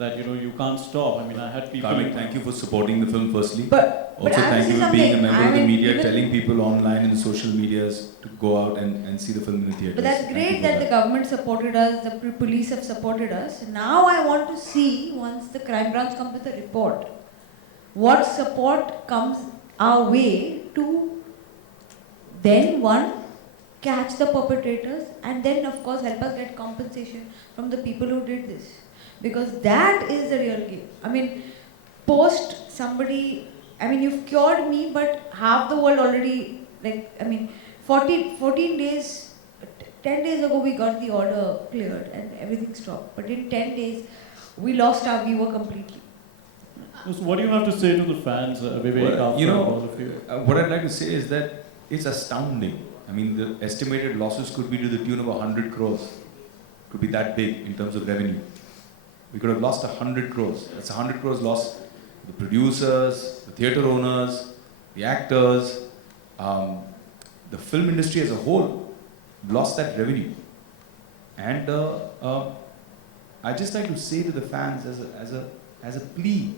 that you can't stop. I mean, I had people. Karmik, thank you for supporting the film firstly. But also I thank will you say for being a something. member of the I mean, media, telling people online and social medias to go out and see the film in the theatres. But that's great that the government supported us, the police have supported us. Now I want to see, once the crime branch comes with a report, what support comes our way to then, one, catch the perpetrators, and then of course help us get compensation from the people who did this. Because that is the real game. I mean, post somebody, I mean, you've cured me, but half the world already, like, I mean, 14 days, 10 days ago we got the order cleared and everything stopped. But in 10 days, we lost our viewer completely. So what do you have to say to the fans, Vivek, after all of you? What I'd like to say is that it's astounding. I mean, the estimated losses could be to the tune of 100 crores. Could be that big in terms of revenue. We could have lost 100 crores. That's 100 crores loss. The producers, the theatre owners, the actors, the film industry as a whole lost that revenue. And I'd just like to say to the fans as a plea,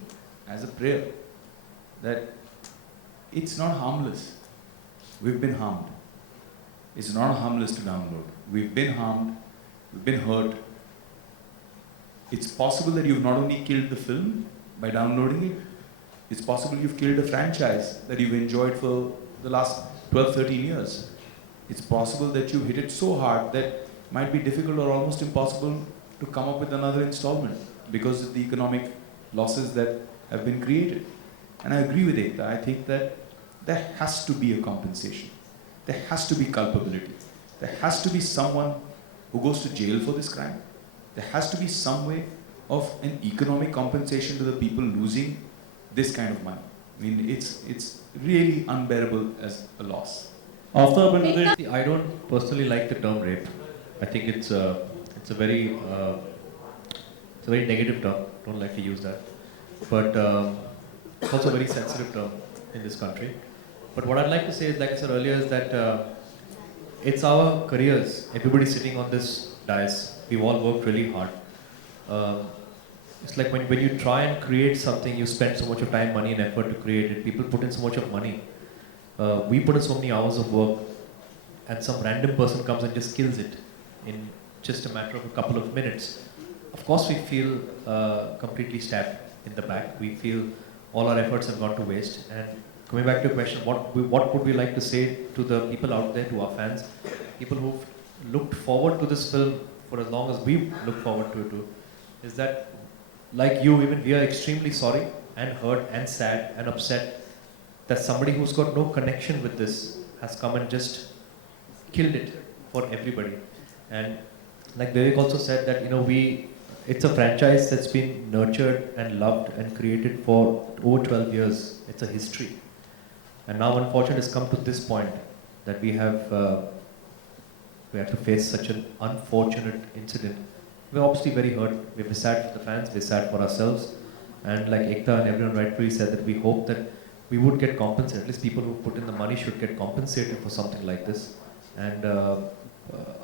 as a prayer, that it's not harmless. We've been harmed. It's not harmless to download. We've been harmed, we've been hurt. It's possible that you've not only killed the film by downloading it, it's possible you've killed a franchise that you've enjoyed for the last 12, 13 years. It's possible that you hit it so hard that it might be difficult or almost impossible to come up with another installment because of the economic losses that have been created. And I agree with Ekta. I think that there has to be a compensation. There has to be culpability. There has to be someone who goes to jail for this crime. There has to be some way of an economic compensation to the people losing this kind of money. I mean, it's really unbearable as a loss. Aftab and Ritesh. I don't personally like the term rape. I think it's a very negative term. Don't like to use that. But it's also a very sensitive term in this country. But what I'd like to say is, like I said earlier, is that it's our careers. Everybody sitting on this dais, we've all worked really hard. It's like when you try and create something, you spend so much of time, money and effort to create it. People put in so much of money. We put in so many hours of work, and some random person comes and just kills it in just a matter of a couple of minutes. Of course we feel completely stabbed in the back. We feel all our efforts have gone to waste. And coming back to your question, what would we like to say to the people out there, to our fans, people who've looked forward to this film for as long as we look forward to it too, is that, like you, even we are extremely sorry and hurt and sad and upset that somebody who's got no connection with this has come and just killed it for everybody. And like Vivek also said that, it's a franchise that's been nurtured and loved and created for over 12 years. It's a history. And now, unfortunately, it's come to this point that we have to face such an unfortunate incident. We're obviously very hurt. We're sad for the fans. We're sad for ourselves. And like Ekta and everyone rightfully said, that we hope that we would get compensated. At least people who put in the money should get compensated for something like this. And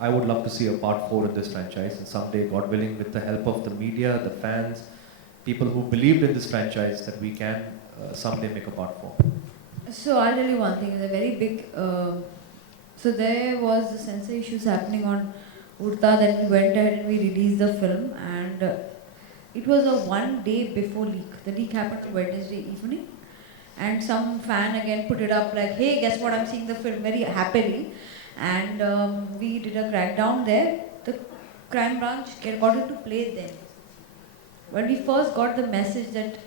I would love to see a part 4 in this franchise. And someday, God willing, with the help of the media, the fans, people who believed in this franchise, that we can someday make a part 4. So I'll tell you one thing, it's a very big, so there was the censor issues happening on Urta, then we went ahead and we released the film, and it was a 1 day before leak. The leak happened on Wednesday evening, and some fan again put it up like, hey, guess what, I'm seeing the film very happily, and we did a crackdown there. The crime branch got into play then. When we first got the message that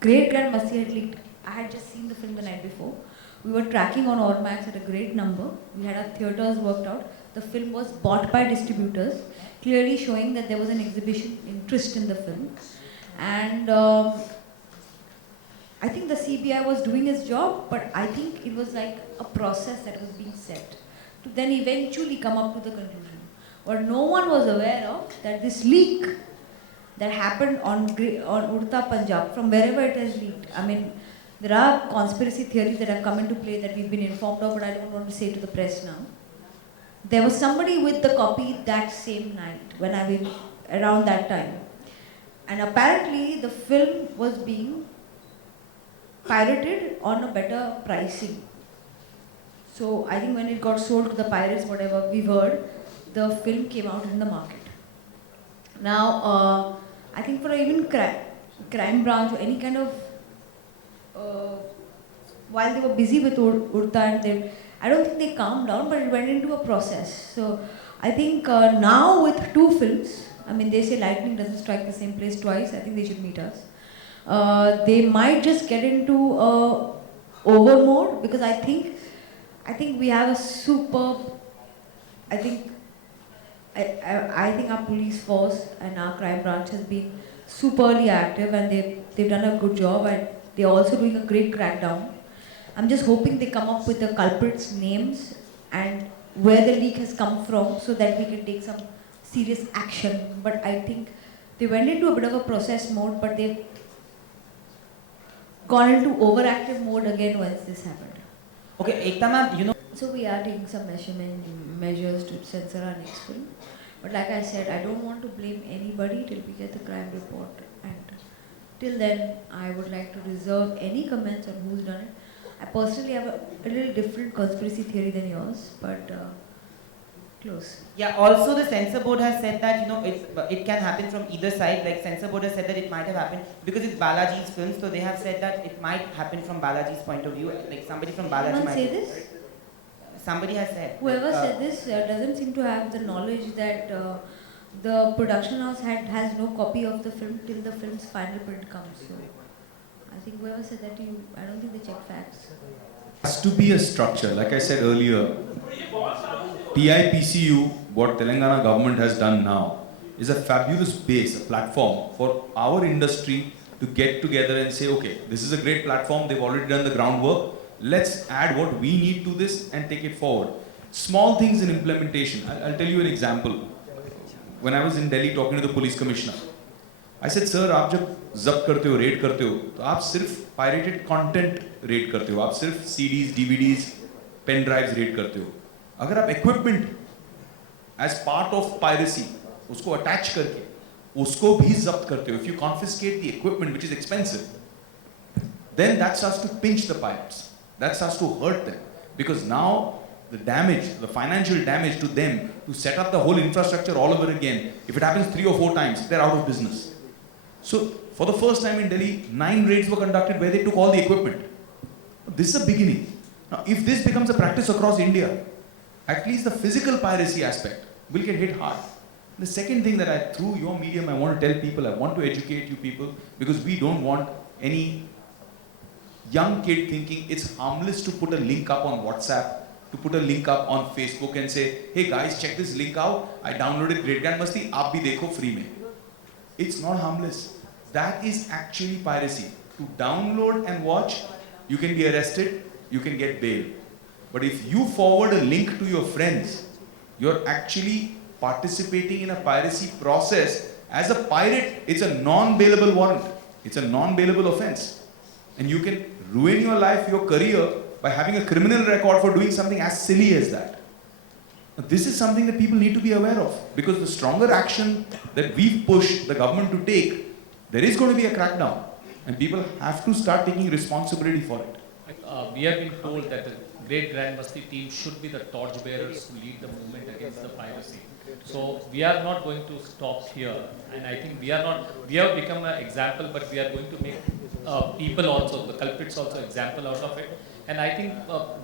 Great Grand Masti had leaked, I had just seen the film the night before. We were tracking on Allmax at a great number. We had our theatres worked out. The film was bought by distributors, clearly showing that there was an exhibition interest in the film. And I think the CBI was doing its job, but I think it was like a process that was being set to then eventually come up to the conclusion. What no one was aware of, that this leak that happened on Urta Punjab, from wherever it has leaked. I mean, there are conspiracy theories that have come into play that we've been informed of, but I don't want to say to the press now. There was somebody with the copy that same night, when I was around that time. and apparently the film was being pirated on a better pricing. So I think when it got sold to the pirates, whatever we've heard, the film came out in the market. Now, I think for even crime branch or any kind of, while they were busy with Urta and I don't think they calmed down, but it went into a process. So I think now with 2 films, I mean they say lightning doesn't strike the same place twice, I think they should meet us. They might just get into over mode, because I think we have a superb, I think our police force and our crime branch has been superly active, and they've done a good job, and they're also doing a great crackdown. I'm just hoping they come up with the culprits' names and where the leak has come from, so that we can take some serious action. But I think they went into a bit of a process mode, but they've gone into overactive mode again once this happened. Okay, Ekta ma'am, you know. So we are taking some measures to censor our next film. But like I said, I don't want to blame anybody till we get the crime report. And till then, I would like to reserve any comments on who's done it. I personally have a little different conspiracy theory than yours, but close. Yeah, also the censor board has said that, you know, it can happen from either side. Like censor board has said that it might have happened because it's Balaji's film, so they have said that it might happen from Balaji's point of view. Like somebody from Balaji Anyone might say this? Somebody has said. Whoever said this doesn't seem to have the knowledge that the production house has no copy of the film till the film's final print comes. So I think whoever said that to you, I don't think they check facts. Has to be a structure. Like I said earlier, TIPCU, what Telangana government has done now, is a fabulous base, a platform for our industry to get together and say, okay, this is a great platform, they've already done the groundwork, let's add what we need to this and take it forward. Small things in implementation. I'll tell you an example. When I was in Delhi talking to the police commissioner, I said, sir, आप जब जब्त करते हो, red करते हो, तो आप सिर्फ pirated content रेड करते हो, आप सिर्फ CDs, DVDs, pen drives red करते हो. अगर आप equipment as part of piracy उसको attach करके उसको भी जब्त करते हो, if you confiscate the equipment which is expensive, then that starts to pinch the pirates. That starts to hurt them, because now the damage, the financial damage to them to set up the whole infrastructure all over again, if it happens 3 or 4 times, they're out of business. So for the first time in Delhi, 9 raids were conducted where they took all the equipment. This is a beginning. Now if this becomes a practice across India, at least the physical piracy aspect will get hit hard. The second thing that I, through your medium, I want to tell people, I want to educate you people, because we don't want any young kid thinking it's harmless to put a link up on WhatsApp, to put a link up on Facebook and say, hey guys, check this link out, I downloaded Great Grand Masti, aap bhi dekho free mein. It's not harmless. That is actually piracy. To download and watch, you can be arrested, you can get bail. But if you forward a link to your friends, you're actually participating in a piracy process. As a pirate, it's a non-bailable warrant. It's a non-bailable offense. And you can ruin your life, your career, by having a criminal record for doing something as silly as that. Now, this is something that people need to be aware of, because the stronger action that we push the government to take, there is going to be a crackdown, and people have to start taking responsibility for it. We have been told that the Great Grand Masti team should be the torchbearers to lead the movement against the piracy. So we are not going to stop here, and I think we have become an example, but we are going to make people also, the culprits also, example out of it. And I think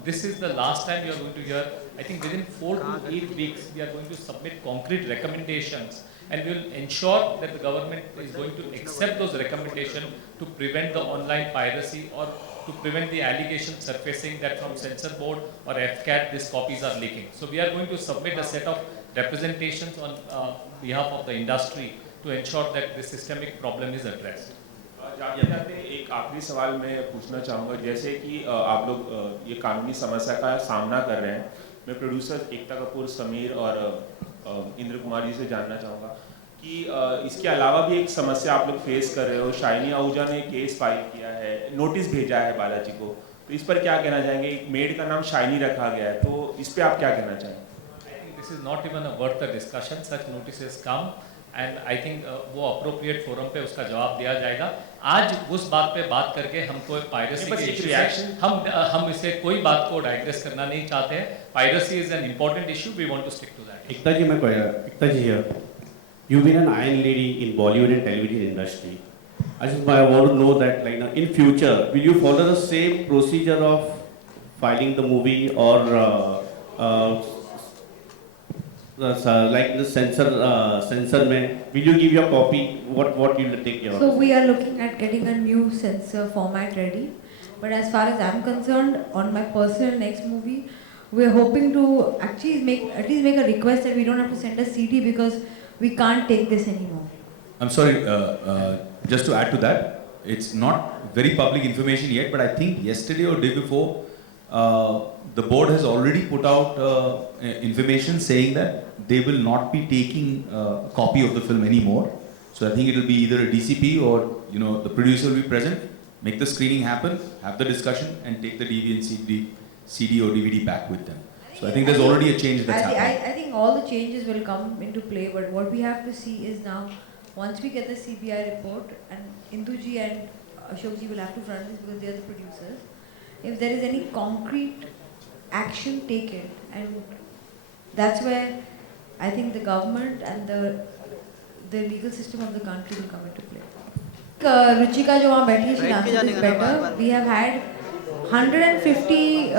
this is the last time you are going to hear. I think within 4 to 8 weeks, we are going to submit concrete recommendations, and we will ensure that the government is going to accept those recommendations to prevent the online piracy, or to prevent the allegations surfacing that from censor board or FCAT these copies are leaking. So we are going to submit a set of representations on behalf of the industry to ensure that this systemic problem is addressed. जाते जाते एक आखिरी सवाल मैं पूछना चाहूँगा, जैसे कि आप लोग ये कानूनी समस्या का सामना कर रहे हैं, मैं प्रोड्यूसर एकता कपूर, समीर और इंद्र कुमार जी से जानना चाहूँगा कि इसके अलावा भी एक समस्या आप लोग फेस कर रहे हो. शाइनी आहूजा ने केस फाइल किया है, नोटिस भेजा है बालाजी को, तो इस पर क्या कहना चाहेंगे? एक मेड का नाम शाइनी रखा गया है, तो इस पर आप क्या कहना चाहेंगे? I think this is not even a worth a discussion. Such notices come, and I think वो अप्रोप्रिएट फोरम पे उसका जवाब दिया जाएगा। आज उस बात पे बात करके हमको पायरेसी के इशू से हम इसे कोई बात को डाइग्रेस करना नहीं चाहते हैं। Piracy is an important issue, we want to stick to that. Ekta ji here. You've been an iron lady in Bollywood and television industry. I just want to know that, like, in future, will you follow the same procedure of filing the movie, or like the censor mein, will you give your copy? What you will take your? So we are looking at getting a new censor format ready. But as far as I'm concerned, on my personal next movie, we're hoping to actually at least make a request that we don't have to send a CD because we can't take this anymore. I'm sorry, just to add to that, it's not very public information yet, but I think yesterday or day before, the board has already put out information saying that they will not be taking a copy of the film anymore. So I think it will be either a DCP or, the producer will be present, make the screening happen, have the discussion, and take the DVD and CD or DVD back with them. So I think there's already a change that's happening. I think all the changes will come into play, but what we have to see is now, once we get the CBI report, and Induji and Ashokji will have to front this because they are the producers, if there is any concrete action taken, and that's where I think the government and the legal system of the country will come into play. Ruchika jo wahan baithi hai, she answered this better. We have had 150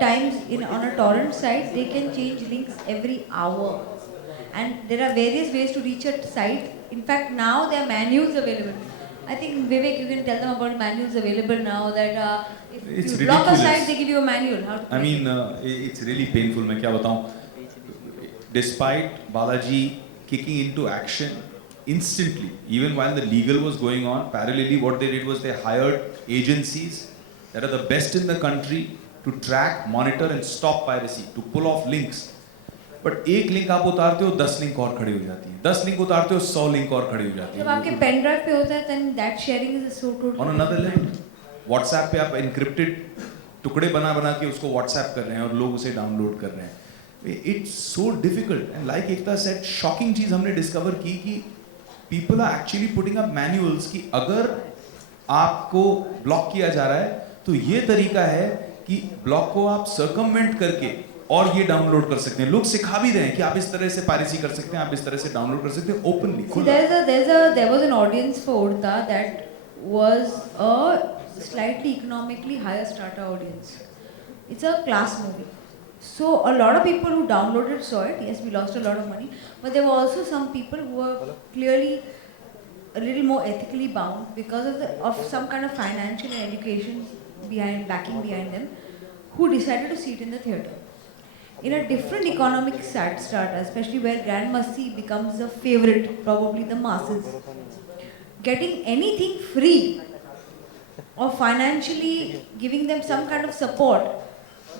times on a torrent site, they can change links every hour. And there are various ways to reach a site. In fact, now there are manuals available. I think, Vivek, you can tell them about manuals available now that if It's you block a ridiculous. site, they give you a manual. How to I mean, it's really painful. मैं क्या बताऊँ? Despite Balaji kicking into action instantly, even while the legal was going on, parallelly what they did was they hired agencies that are the best in the country to track, monitor and stop piracy, to pull off links. But एक link आप उतारते हो 10 link और खड़ी हो जाती है, 10 link उतारते हो 100 लिंक और खड़ी हो जाती है। जब आपके पेन ड्राइव पे होता है, then that sharing is so totally On another level, WhatsApp पे आप encrypted टुकड़े बना के उसको WhatsApp कर रहे हैं और लोग उसे डाउनलोड कर रहे हैं। It's so difficult, and like Ekta said, shocking चीज हमने डिस्कवर की कि people are actually putting up manuals कि अगर आपको ब्लॉक किया जा रहा है तो ये तरीका है कि ब्लॉक को आप सर्कमवेंट करके और ये डाउनलोड कर सकते हैं। लोग सिखा भी रहे हैं कि आप इस तरह से पायरेसी कर सकते हैं, आप इस तरह से डाउनलोड कर सकते हैं openly. There was an audience for Urta that was a slightly economically higher strata audience. It's a class movie. So a lot of people who downloaded saw it. Yes, we lost a lot of money, but there were also some people who were clearly a little more ethically bound because of some kind of financial and education backing behind them, who decided to see it in the theatre. In a different economic strata, especially where Grand Masti becomes the favorite, probably the masses, getting anything free or financially giving them some kind of support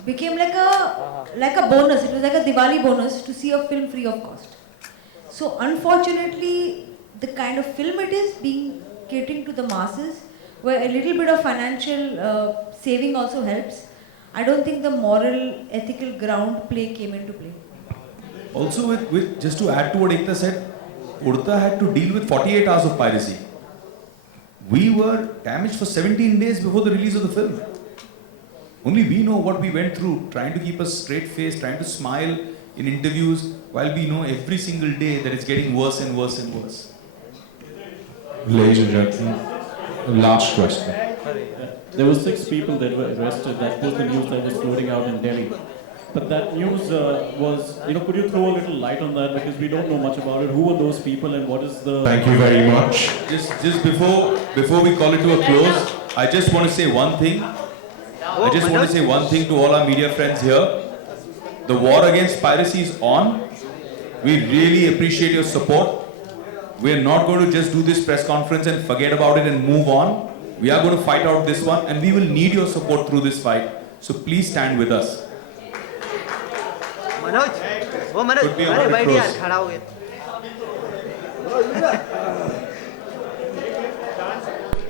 became like a bonus. It was like a Diwali bonus to see a film free of cost. So unfortunately, the kind of film it is being catering to the masses, where a little bit of financial saving also helps. I don't think the moral, ethical ground play came into play. Also, with just to add to what Ekta said, Urta had to deal with 48 hours of piracy. We were damaged for 17 days before the release of the film. Only we know what we went through, trying to keep a straight face, trying to smile in interviews, while we know every single day that it's getting worse and worse and worse. Ladies and gentlemen, last question. There were 6 people that were arrested. That was the news that was floating out in Delhi. But that news was, could you throw a little light on that, because we don't know much about it. Who were those people and what is the... Thank you very much. Just before we call it to a close, I just want to say one thing. I just want to say one thing to all our media friends here. The war against piracy is on. We really appreciate your support. We're not going to just do this press conference and forget about it and move on. We are going to fight out this one, and we will need your support through this fight. So please stand with us. Could be on the close.